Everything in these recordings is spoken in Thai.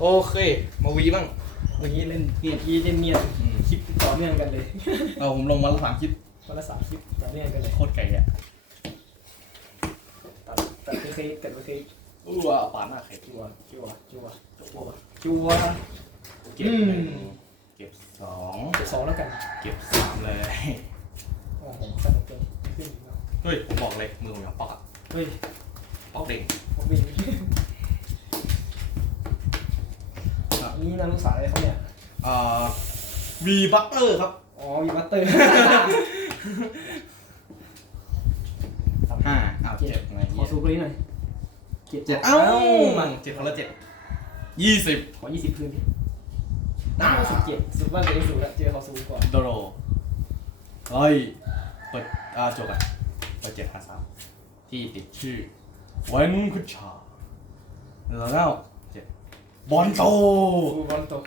โอเค มาวีบ้าง เมื่อกี้เล่นเนียนกี้เล่นเนียนอืม คลิปต่อเนื่องกันเลยเอาผมลงมาละสามคลิปวันละสามคลิปต่อเนื่องกันเลย โคตรไก่อะตัดตัดไปเคยตัดไปเคยอู้ว่าปาดหน้าไข่จัวจัวจัวจัวจัว เก็บหนึ่งเก็บสองเก็บสองแล้วกัน เก็บสามเลยโอ้โหสนุกเกินขึ้นอีกแล้วเฮ้ยผมบอกเลยมือผมอย่างปอกอะเฮ้ยปอกเด้งผมวิ่งอั นนี้นักศึกษาอะไรเขาเนี่ยอ่าวีบัตเตอร์ครับอ๋อมีบัตเตอร์ ห้าอ้าวเจ็ดไงขอสูบนี้หน่อยเจ็ดเจ็ดเอ้าเจ็ดคนละเจ็ดยี่สิบขอยี่สิบพื้นดิน้าสิบเจ็ดสุดว่าจะได้สูงแล้วเจอเขาสูงกว่าโดโรเฮ้ยเปิดอ่าจบกันเปิดเจ็ดหาสามที่ติดชื่อเวนคุชาแล้วแล้วเจ็ด บอลโตฟูบอลตก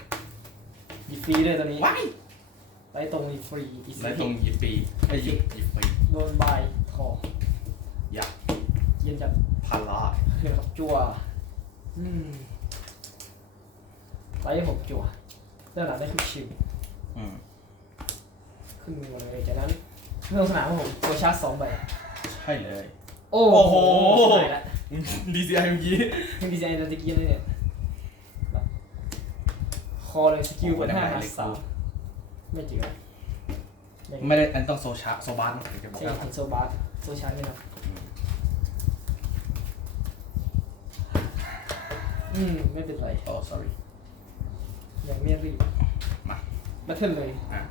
ดีฟรีด้วยตอนนี้ว้ายไล่ตรงดีฟรีอีและตรงยิปปีไอ้ยยิปยิปปีโดนบายคออยากเย็นจัดพันละเฮ้ยครับจั่วอืมไล่หกจั่วเรื่องหลังได้ทุกชิวอืมขึ้นมือหมดเลยจากนั้นเรื่องสนามของผมตัวชาร์จสองใบใช่เลย โอ้โอ้โหใช่ละ DCI เมื่อกี้มีดีไซน์ตัวตะกี้เลยเนี่ยแบบค อเลยสกิลโอ้โหเปิดห้าได้หาเลยสามไม่จริงอะไม่ได้อันต้องโซชาโซบานถึงจะบอกใช่ได้เห็นโซบาร์โซชาร์จไหมครับอืม ไม่เป็นไรโอ้ sorry ยังไม่รีบ มาบัตเทิลเลยอะ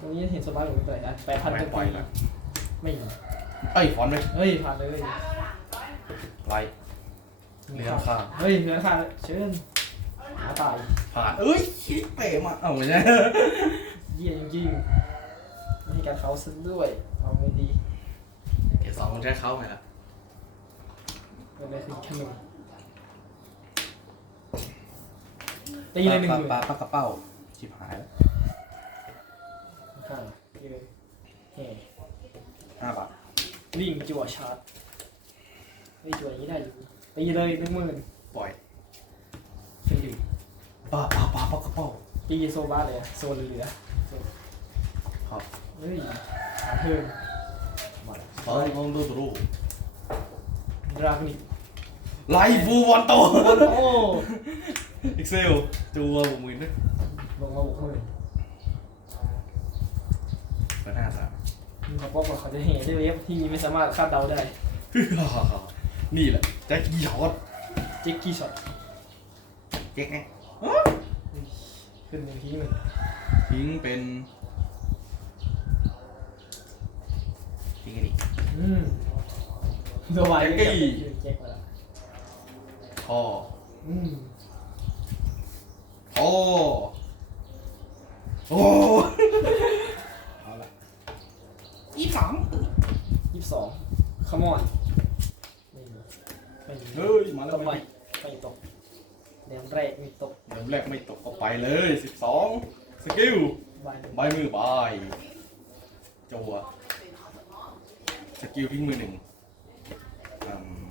ตรงนี้เห็นโซบาร์หรือไม่เป็นไรอะแปดพันไม่จะปล่อยละไม่มีเอ้ยฟอนต์ไปเฮ้ยผ่านเลยไลท์เลี้ยงข้างเฮ้ยเลี้ยงข้างเชิญหา ตายผ่านเอ้ยชิเป๋มาเอ้าไม่ใช่เยี่ยจริงๆไม่ให้การเขาซะด้วยเอาไม่ดีเกรดสองมันใช้เข้าไหมล่ะเป็นอะไรคือขนมตีเลยหนึ่งหมื่นปลาปลากระเป้าชิบหายแล้วข้างตีเลยแห่ห้าบาทลิงจั่วชาร์จไอ้ยจั่วอย่างนี้ได้อยู่ตีเลยหนึ่งหมื่นปล่อยเฟรนดิ ปลาปลาปลาปลากระเป้าตีโซบ้าเลยอะโซนเหลือโซนครับเฮ้ยหาเพิ่มลองลองดูดูดราฟนิกไลฟ์ฟูวันโตโอ้เอ็กเซลจูวบุกมือนะลงมาบุกมือก็น่าจะเขาบอกว่าเขาจะเห็นได้เว็บที่ไม่สามารถคาดเดาได้ นี่แหละแจ็คกี้ช็อตเจ็กกี้ช็อตเจ๊กไง ขึ้นหนึ่งทีหนึ่งทิ้งเป็นทิ้งกันอีกอืมตัววายแจ็คกี้เจ็กมาแล้วคออืมโอ้โอ้เอาละยี่สามยี่สิบสองขมอนไม่มีไม่มีเฮ้ยมาแล้วไม่ไม่ไม่ตกแดมแรกมีตกเดี๋ยวแรกไม่ตกก็ไป เลยสิบสองสกิลใบหนึ่งใบมือบายจัวสกิลทิ้งมือหนึ่งอืม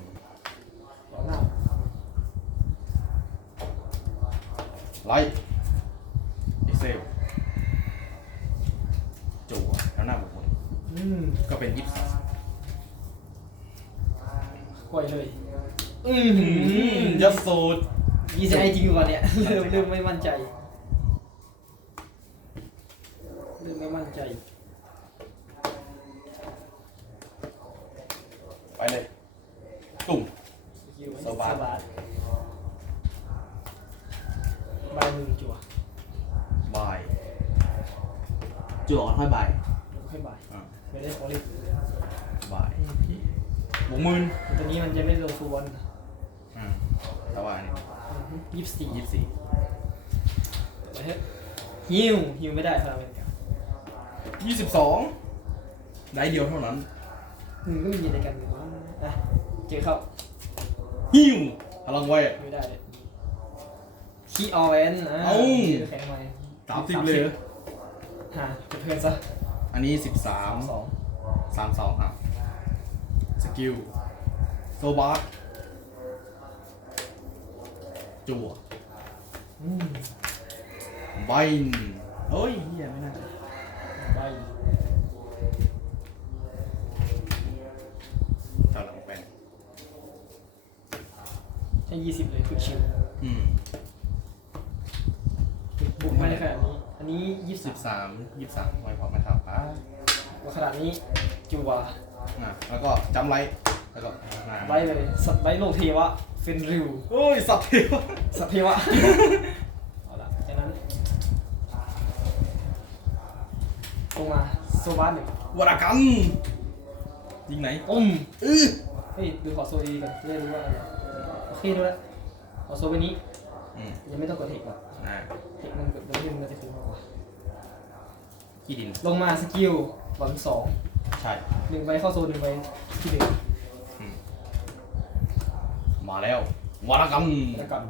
สองหน้าไลท์เอ็กเซลจัวแล้วหน้าบุกหมดอืมก็เป็นยี่สิบสามกล้วยเลย อืมยัดสูตรยี่สิบไอจริงอยู่ก่อนเนี่ยเริ่มเริ่มไม่มั่นใจเริ่มไม่มั่น ใจ ไปเลย ตุ่มสกิลโซบาร์ร์ใบหนึ่งจั่วบายจั่วห้อยบายแล้วก็ค่อยใบอ่าไม่ได้ของเล็กบายบวกหมื่นตัวนี้มันจะไม่ลงฟูบอลอืมแต่ว่าอันนี้ยี่สิบสี่ยี่สิบสี่ฮิวฮิวไม่ได้พลังเป็นกัน ยี่สิบสองได้เดียวเท่านั้นหนึ่งก็มีอะไรกันอยู่ว่าอะเจอเข้าฮิวพลังไว้ไม่ได้เลยคีออเวนอ่าเอ้าแข็งมาสามสิบเลยฮะจะเพื่อนซะอันนี้สิบสามสองสามสองอะสกิลโซบาร์จั่วอืใบนโอ้ยเฮียไม่น่าจะ ใบต่อหลังแปนให้ยี่สิบเลยคือชิวอืมบุกมาในขนาดนี้ อันนี้ยี่สิสิบบสามยี่สิบสามไว้พอไม่ทับอะว่าขนาดนี้จัวอะแล้วก็จำไรแล้วก็มาไล่เลย สัตว์ไล่โลกเทวะเฟนริวโอ้ยสัตว์เทวะสัตว์เทวะ เอาละจากนั้นลงมา โซบาหนึ่งวรกรรมยิงไหนอุ้มเออเฮ้ยดูขอโซดีกันจะได้รู้ว่าอะไรโอเคดูแล้วขอโซไปนี้อืมยังไม่ต้องกดเทคหรอกอ่าเทคมันกดเดี๋ยวมันจะถึงมากกว่าขี้ดินลงมาสกิลหวังสองใช่ หนึ่งใบเข้าโซนหนึ่งใบที่หนึ่งอืมมาแล้ววรกรรมแล้วกัน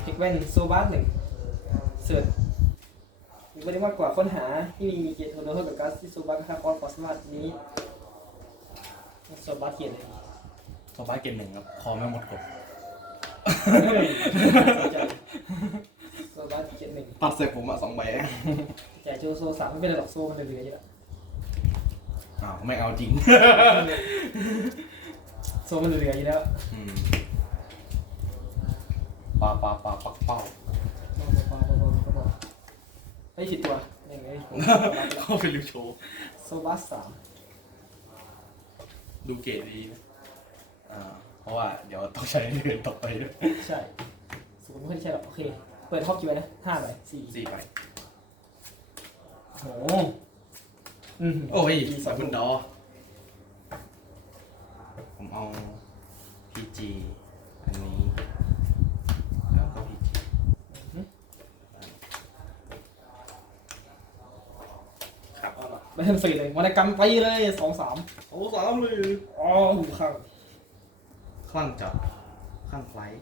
เทคแวนโซบาหนึ่งเสิร์ช มีปริมาตรกว่าค้นหาที่มีเกียรติโทโดเท่ากับก๊าซที่โซบาค่าคอนฟอสมาสนี้โซบาเกียรติเลยสบายเกมหนึ่งครับคอไม่หมดกดโซบาเกียรติหนึ่งตัดเสร็จผมอะสองใบอะจ่ายโจโซสามไม่เป็นไรหรอกโซมันเหลือๆอยู่แล้วอ้าวไม่เอาจริง โซมันเหลือๆอยู่แล้วอืมปลาปลาปลาปักเป้า ไอ้ยผิดตัวหนึ่งไอ้ผมเข้าไปรีวโชว์ โซบาสามดูเกรดดีนะอ่าเพราะว่าเดี๋ยวต้องใช้เดือนต่อไปด้วยใช่ศูนย์ไม่ค่อยได้ใช่หรอกโอเค เปิดท็อปกี่ใบนะห้าใบสี่สี่ใบโหอืมโอ้ยสสอองงคุณดอ ผมเอา PG อันนี้ แล้วก็ PG ครับ เอาละ ไม่ทันสี่เลยวรรณกรรมไปเลยสองสามโอ้สามเลยอ๋อหูข้างคลั่งจับคลั่งไฟท์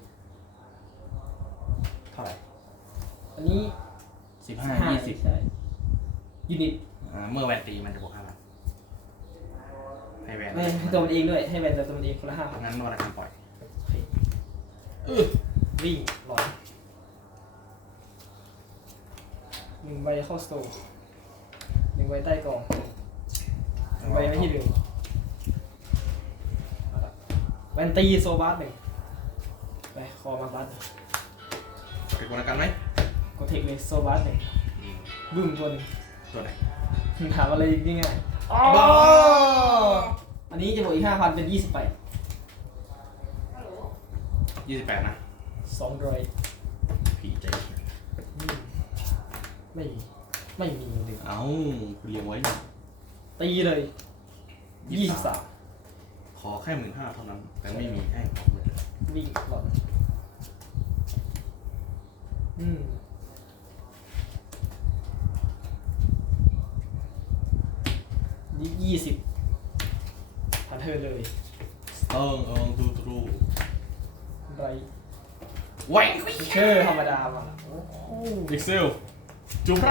เท่าไหร่อันนี้สิบห้ายี่สิบใช่ยูนิตอ่าเมื่อแวนตีมันจะบวกห้าพันให้แวนไม่ให้ตัวมันเองด้วย ให้แวนตัวมันเองคนละห้าพันงั้นวันละการปล่อยโอเคเออวิ่งร้อยหนึ่งใบเข้าสโตร์ หนึ่งใบใต้กล่องหนึ่งใบไว้ที่เดิมเอาละแวนตีโซบาสหนึ่งไปคอมาบัสเป็นวันละการไหมกดเทคเลยโซบาสหนึ่งอืมบึ้มตัวหนึ่งตัวไหนถามอะไรง่ายๆอ๋อบ้าอันนี้จะบวกอีกห้าพันเป็นยี่สิบแปดยี่สิบแปดนะสองร้อยผีใจไม่มี ไม่มีเลยเอ้าเรียงไว้ตีเลยยี่สิบสามขอแค่หมื่นห้าเท่านั้น แต่ไม่มีให้ของเลยวิ่งหลอนอืมนี่ยี่สิบพันเธอเลยเอิงเอิงตูตรูไรไว้เชื่อธรรมดามาโอ้โหเอ็กเซลจูไร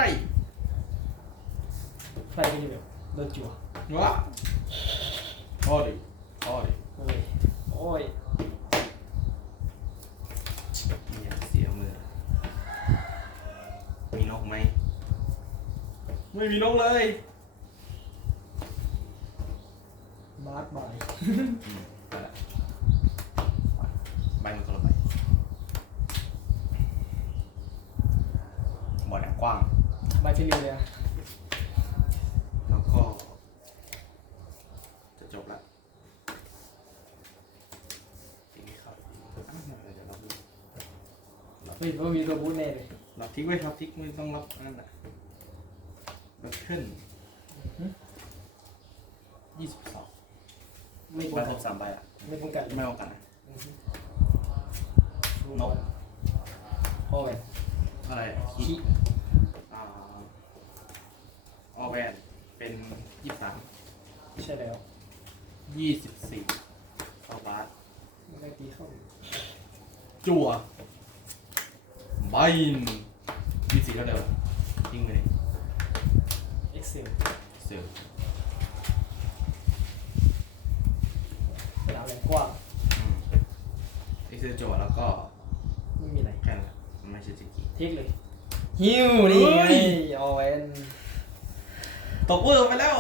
ใครก็จะแบบโดนจั่ววะพอดิพอดิโอ้ยโอ้ยอย่าเสียมือมีนกไหมไม่มีนกเลยบาสบายอืมไปละใบมันคนละใบบอร์ดแอบกว้าง บายที่เรียวเลยอะ แล้วก็ จะจบละทีนี้ครับอะเดี๋ยวเราดู เฮ้ย ว่ามีตัวบูทแน่เลยรับทิกไว้ครับทิกไม่ต้องรับนั่นแหละบัตขึ้นยี่สิบสองไม่ป้ใบองครกับนสามใบอะ ไม่ป้องกันไม่เอากันนะนกพ่อแหวนอะไรขี้ขี้อ่าออแวนเป็นยี่สิบสามใช่แล้วยี่สิบสี่ซาบาสไม่ได้ตีเข้าจั่ว ใบนยี่สิบสี่เท่าเดิมยิงไปเลยเอ็กเซลเสือสนามแหลมกว้างอืมเอ็กเซลจั่วแล้วก็ไม่มีอะไรแค่นั้นแหละมันไม่ใช่จิกิเทคเลยฮิวนี่ไงเอาเวนตกเวอร์ไปแล้ว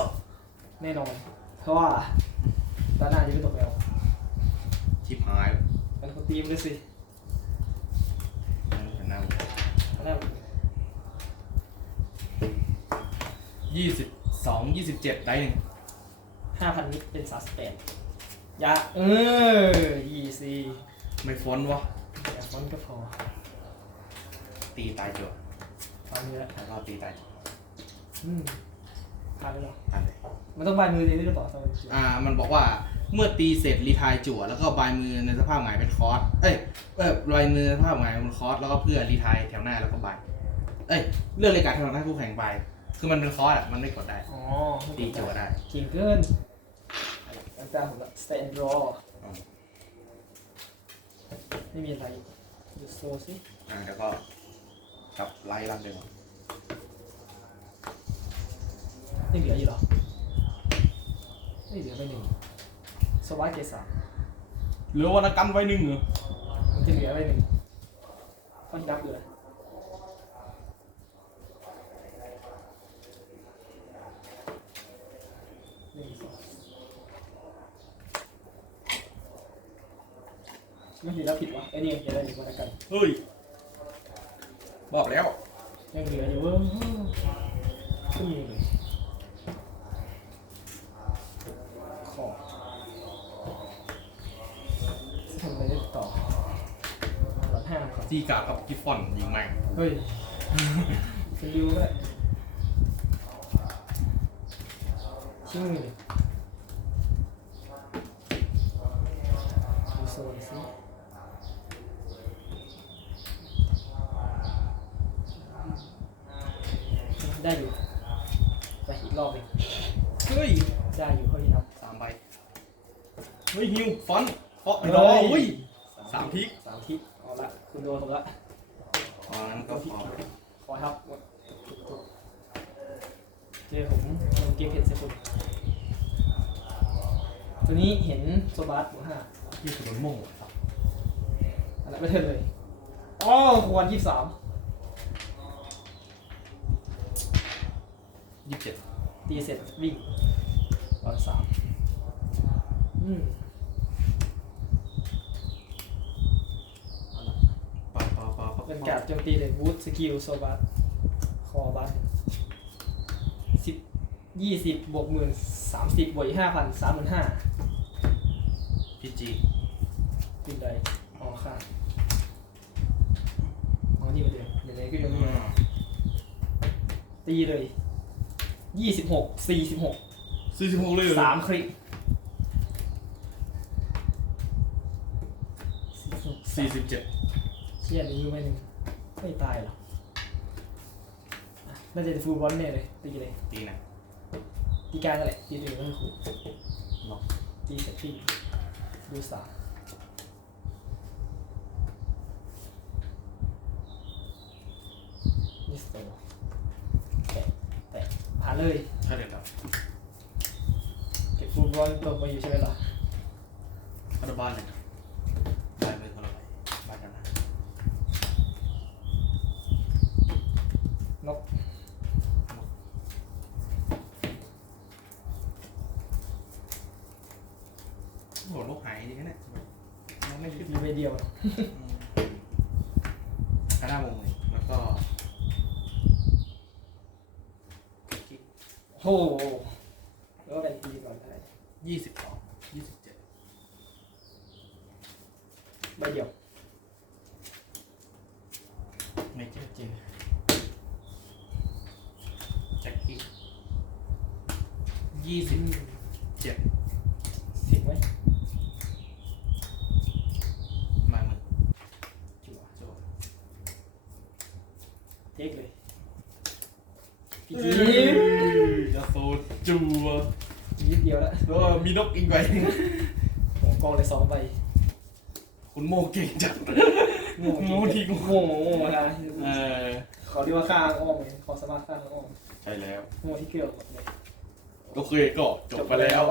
แน่นอนเพราะว่าตาหน้าจะไม่ตกแล้วชิบหายเป็นคนตีมด้วยสิ หน้า ตาหน้ายี่สิบสองยี่สิบเจ็ดได้หนึ่งห้าพันนิดเป็นสามสิบแปดยาเออยี่สิไม่ฟอนต์วะแต่ฟอนต์ก็พอตีตายจบฟังเยอะแล้วก็ตีตายจบอืมพาไปหรออันเลยมันต้องบายมือเลยหรือเปล่าสมัยอ่า มันบอกว่าเมื่อตีเสร็จรีไทายจั่วแล้วก็บายมือในสภาพหงายเป็นคอร์สเอ้ย เออบายมือในสภาพหงายเป็นคอร์สแล้วก็เพื่อรีไทายแถวหน้าแล้วก็บายเอ้ยเลือกเลยการแถวหน้าคู่แข่งบายคือมันเป็นคอร์สอะมันไม่กดได้อ๋อตีจั่วได้เก่งเกินอาจารย์ผมละ stand draw อืมไม่มีอะไรดูโซสิอ่าแล้วก็กลับไล่รันเดิมยังเหลืออยู่เหรอไม่เหลือไปหนึ่งสวัสดเกษาเหลือวรรณกรรมไว้หนึ่งเหรอ มันจะเหลือไปหนึ่งข้อที่นับอยู่เลยหนึ่งสองไม่ผิดแล้วผิดวะไอ้นี่ยังเหลืออะไรอยู่วรรณกรรมเฮ้ย บอกแล้ว ยังเหลืออยู่เว้ยขึ้นมีเลยขอจะทำอะไรได้ต่อ หลอดห้าก่อนจีกากับกิฟฟอนยิงใหม่เฮ้ยจะดูก็ได้ชิ่งมือดิดูโซนสิได้อยู่ไปอีกรอบหนึ่งเฮ้ยได้อยู่เขาที่นับสามใบเฮ้ยฮิวฟอนต์เพาะเฮ้ยรอเฮ้ยสามทิกสามทิกเอาละ คุณโดนผมละอ๋อนั้นก็พอขอครับหมดเจอผมลงเกมเพจเซฟุนตัวนี้เห็นโซบาสบวกห้าที่คือมันโม่งครับอันนั้นไม่เทิร์นเลยอ๋อควรยี่สิบสามยี่สิบเจ็ดตีเสร็จวิ่งร้อยสามอืมเอาละ ปาปาปาปา เป็น การดโจมตีเลยวูดสกิลโซบาสคอบัสสิบยี่สิบบวกหมื่นสามสิบบวกอีกห้าพันสามหมื่นห้าพีจีตีใดอ๋อค่ะอ๋อนี่มาเดียวเดี๋ยวไหนก็ยังไม่มาตีเลยยี่สิบหกสี่สิบหกสี่สิบหกเลยเหรอสามคลิกสี่สิบเจ็ดเชี่ยนี้อยู่ไม่หนึ่ง ไม่ตายหรออะน่าจะฟูลบอลแน่เลยตีเลยตีไหนตีการนั่นแหละตีตัวเองก็คือล็อกตีเสร็จตีดูสามนิสโตแตะแตะผ่านเลยถ้าเดี๋ยวครับเก็บฟูลบอลตกมาอยู่ใช่ไหมล่ะคาร์บ้านเลยครับบายมือคนละใบบ้านกันนะ นกโหโลกหายจริงๆนะเนี่ยมันไม่ขึ้นมีใบเดียวข้างหน้าวงเลยแล้วก็กิ๊กโอ้โหแล้วก็เป็นตีก่อนได้ยี่สิบสองยี่สิบเจ็ดใบเดียว ไม่เจ็ดจริงแจ็คกี้ ยี่สิบเจ็ดสิบไหมมามือจั่วโจเทคเลยพี่จีจีจะโซจัวนิดเดียวแล้วแล้วก็มีนกอีกใบโอ้กองเลยสองใบคุณโมเก่งจังโง่โง่ทีโง่โง่โง่นะเออขอเรียกว่าข้างอ้อมเลยขอสามารถข้างอ้อมใช่แล้วโง่ที่เกลียวหมดเลย โอเคก็จบไปแล้ว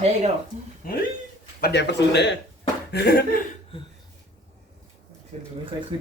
เท่กันหรอเฮ้ยปัญญาประสูเลย คือไม่เคยขึ้น